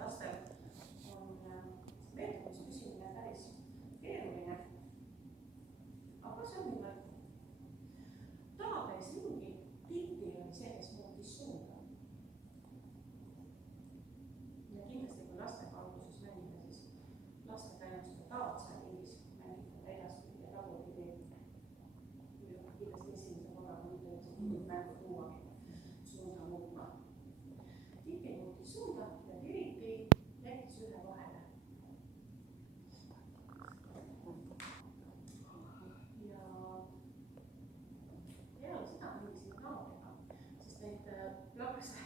lastel on meeldimus püsimine päris keeruline. Aga see on niimoodi. Taha käis ringi, tihti oli see, kes muutis suunda. Ja kindlasti, kui lastega alguses mängida, siis lastega ennast ka tahavad seal ringis mängida väljaspidi ja tagurpidi. Kindlasti esimese korraga mitte üldse mängu tuuagi suunda muutma. Tihti muutis suunda ja tiriti jättis ühe vahele. Ja seda mängisin naabriga, sest neid plakse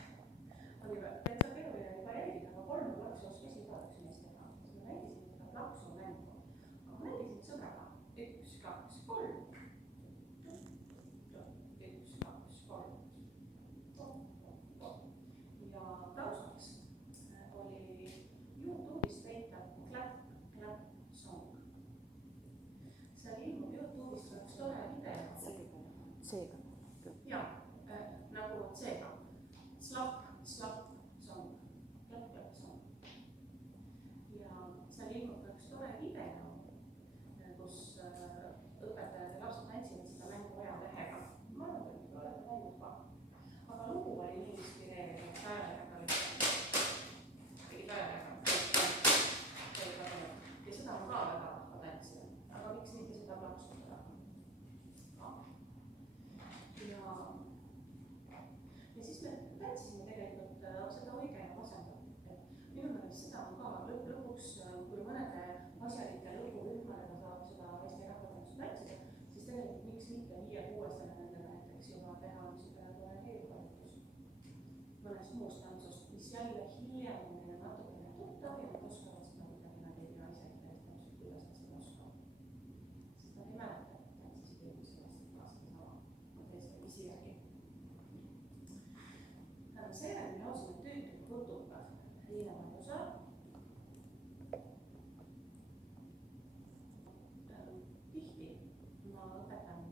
oli täitsa keeruline juba jälgida, aga 3 plaksu oskas igaüks neist teha. Siis ma mängisin seda plaksu mängu. Aga mängisin sõbraga 1, 2, 3. 1, 2, 3. Ja taustaks oli YouTube'ist leitav Clap, Clap Song. Seal ilmub YouTube'ist üks tore video. Seega. Jaa, nagu seega. Slap, slap song. Clap, clap song. Ja seal ilmub üks tore video, kus õpetajad ja lapsed tantsivad seda mängu ajalehega. Ma arvan, et olete näinud ka. Aga lugu oli nii inspireeriv, et ajalehega tegid ajalehega. Ja seda ma ka väga tantsisin. Aga miks mitte seda plaksutada? Ja siis me tantsisime tegelikult seda õige ja vasenda. Minu meelest seda on ka lõpuks, kui mõnede asjalike lõpurühmadega saab seda Eesti rahvatantsu tantsida, siis tegelikult miks mitte 5-6-aastane nendele näiteks juba teha niisugune keeruharjutus mõnest muust tantsust, mis jälle hiljem on neile natukene tuttav ja nad oskavad seda kuidagi, nad ei tea isegi täiesti täpselt, kuidas nad seda oskavad. Sest nad ei mäleta, et tantsisid eelmisel aastal kaasa sama teiste visi järgi. Seejärel me lausime tüütud putukad Liina Vanjusaar. Tihti ma õpetan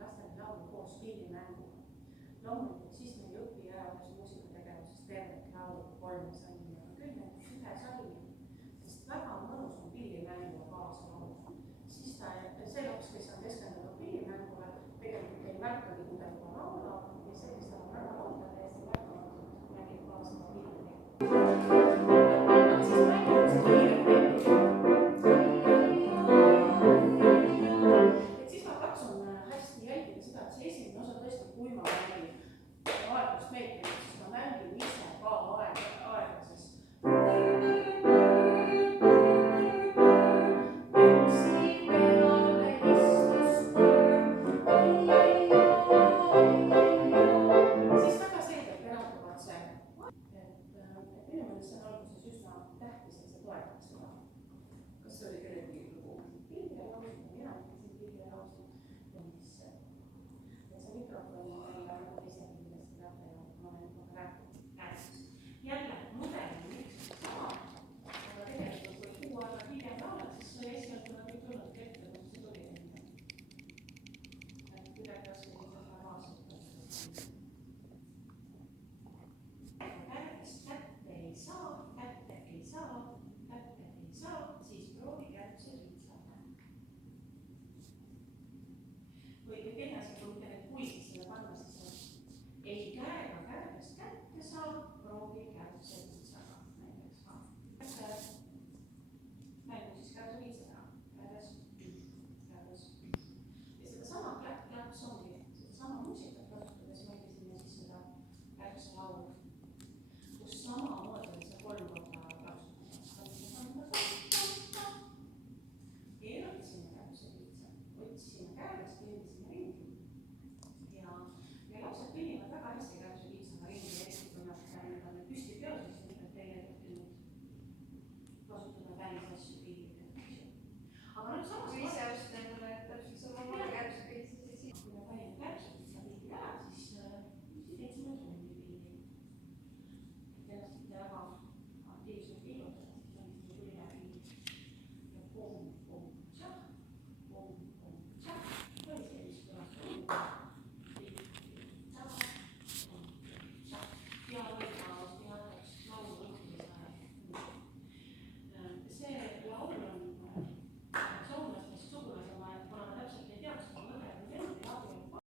lastele laulu koos pillimänguga. Loomulikult siis me ei õpi ära ühes muusikategevuses tervet laulu 3 salmi, aga küll näiteks ühe salmi, sest väga mõnus on pillimänguga kaasa laulda. Siis see laps, kes on keskendunud pillimängule, tegelikult ei märkagi, kui ta juba laulab ja see, kes tal on ära laulda, täiesti märkamatult mängib kaasa pilli. Aga siis mängib see kiirelt. Et siis ma katsun hästi jälgida seda, et see esimene osa tõesti, kui ma mängin aeglust meetrit, siis ma mängin ise ka aega.